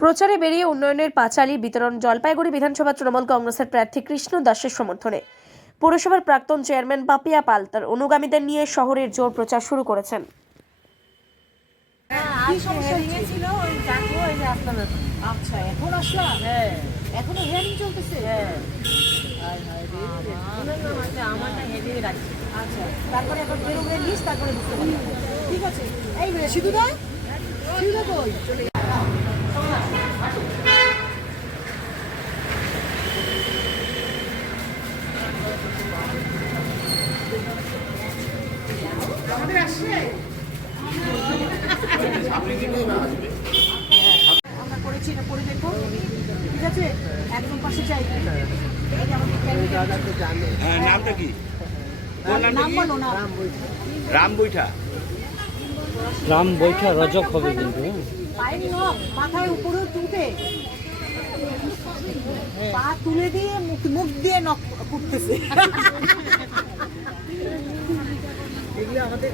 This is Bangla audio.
প্রচারে বেরিয়ে উন্নয়নের পাঁচালী বিতরণ। জলপাইগুড়ি বিধানসভা তৃণমূল কংগ্রেসের প্রার্থী কৃষ্ণ দাসের সমর্থনে পুরসভার প্রাক্তন চেয়ারম্যান পাপিয়া পাল তার অনুগামীদের নিয়ে শহরের জোর প্রচার শুরু করেছেন। আচ্ছা, এখন আসলাম। এখনো হিয়ারিং চলতেছে। আচ্ছা, তারপরে এখন বেরোবে লিস্ট, তারপরে বুঝতে পারবো। ঠিক আছে, এই সিধুদা কই? আমাদের আসছে। আমরা করেছি, এটা করে দেখো। ঠিক আছে, একদম পাশে চাই। নামটা কি? নাম বলো না। রাম বৈঠা। রাম বৈঠা রজক হবে কিন্তু। পায়ের নখ মাথায় উপরে তুলে, পা তুলে দিয়ে মুখ দিয়ে নখ করতেছে। এগুলো আমাদের